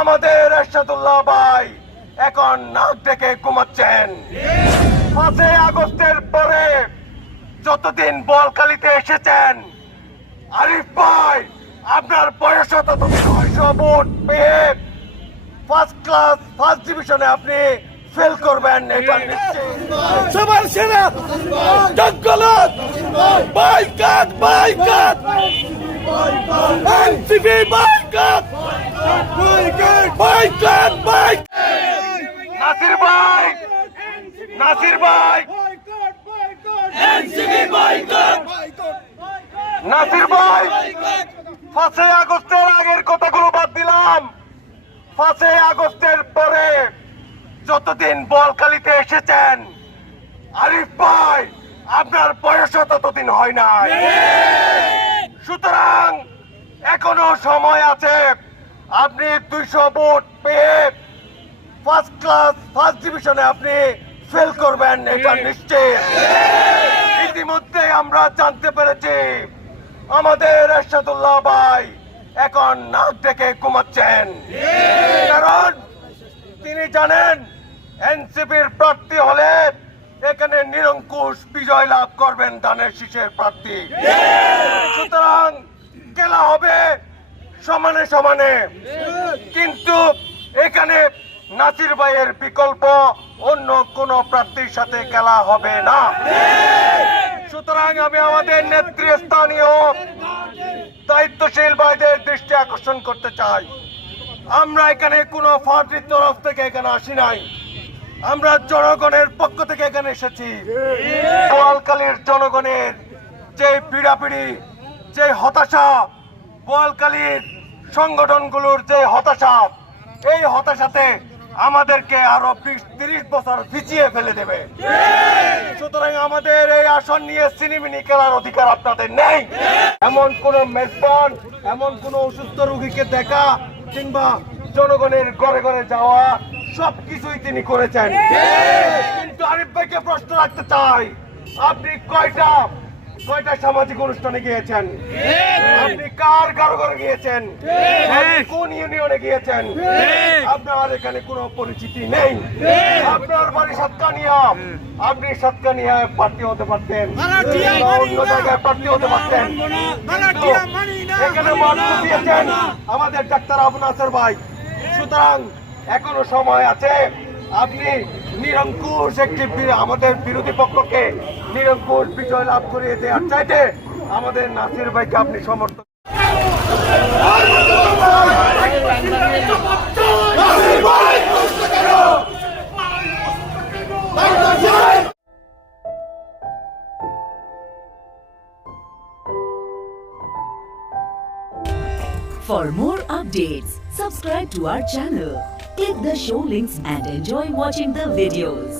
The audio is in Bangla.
আমাদের এরশাদুল্লাহ ভাই এখন নাক ডেকে ঘুমাচ্ছেন। 5 আগস্টের পরে যতদিন বলকালিতে এসেছেন, আরিফ ভাই আপনার বয়স ততদিন 900 ভোট পেয়ে ফার্স্ট ক্লাস ফার্স্ট ডিভিশনে আপনি ফেল করবেন, এটা নিশ্চিত। সবার সেরা জঙ্গলত বাইকাট এনসিপি বাইকাট নাসির ভাই এনসিপি বাইকাট নাসির ভাই 5 আগস্টের আগের কথাগুলো বাদ দিলাম। 5 আগস্টের পরে যতদিন বলকালিতে এসেছেন, আরিফ ভাই আপনার বয়স ততদিন হয় নাই। সুতরাং এখনো সময় আছে। আপনি 200 ভোট পেয়ে ফার্স্ট ক্লাস ফার্স্ট ডিভিশনে আপনি ফেল করবেন, এটা নিশ্চিত। ইতিমধ্যে আমরা জানতে পেরেছি আমাদের এরশাদুল্লাহ ভাই এখন নাক ডেকে ঘুমাচ্ছেন, কারণ তিনি জানেন এনসিপির প্রার্থী হলে এখানে নিরঙ্কুশ বিজয় লাভ করবেন ধানের শীষের প্রার্থী। সুতরাং খেলা হবে সমানে সমানে, কিন্তু এখানে নাসির ভাইয়ের বিকল্প অন্য কোন প্রার্থীর সাথে খেলা হবে না। সুতরাং আমি আমাদের নেতৃস্থানীয় দায়িত্বশীল ভাইদের দৃষ্টি আকর্ষণ করতে চাই, আমরা এখানে কোনো পার্টির তরফ থেকে এখানে আসি নাই, আমরা জনগণের পক্ষ থেকে এখানে এসেছি। বোয়ালখালীর জনগণের যে পীড়াপিড়ি, যে হতাশা, বোয়ালখালীর সংগঠনগুলোর যে হতাশা, এই হতাশাতে আমাদেরকে আরো 20-30 বছর পিছিয়ে ফেলে দেবে। সুতরাং আমাদের এই আসন নিয়ে সিনেমিনি খেলার অধিকার আপনাদের নেই। এমন কোন মেজবান, এমন কোন অসুস্থ রোগীকে দেখা কিংবা জনগণের ঘরে ঘরে যাওয়া সবকিছুই তিনি করেছেন। কিন্তু আরিফ ভাইকে প্রশ্ন রাখতে চাই, আপনি কয়টা সামাজিক অনুষ্ঠানে গিয়েছেন? আপনি কার কারো ঘরে গিয়েছেন? কোন ইউনিয়নে গিয়েছেন? আপনার এখানে কোনো পরিচিতি নেই। আপনার বাড়ি সাতকানিয়া, আপনি সাতকানিয়ায় প্রার্থী হতে পারতেন, অন্য জায়গায় প্রার্থী হতে পারতেন। এখানে মাঠ দিয়েছেন আমাদের ডাক্তার আবু নাসের ভাই। সুতরাং এখনো সময় আছে, আপনি নিরঙ্কুশ একটি আমাদের বিরোধী পক্ষকে নিরঙ্কুশ বিজয় লাভ করিয়ে দেওয়ার চাইতে আমাদের নাসির ভাইকে আপনি সমর্থন। For more updates, subscribe to our channel, click the show links and enjoy watching the videos.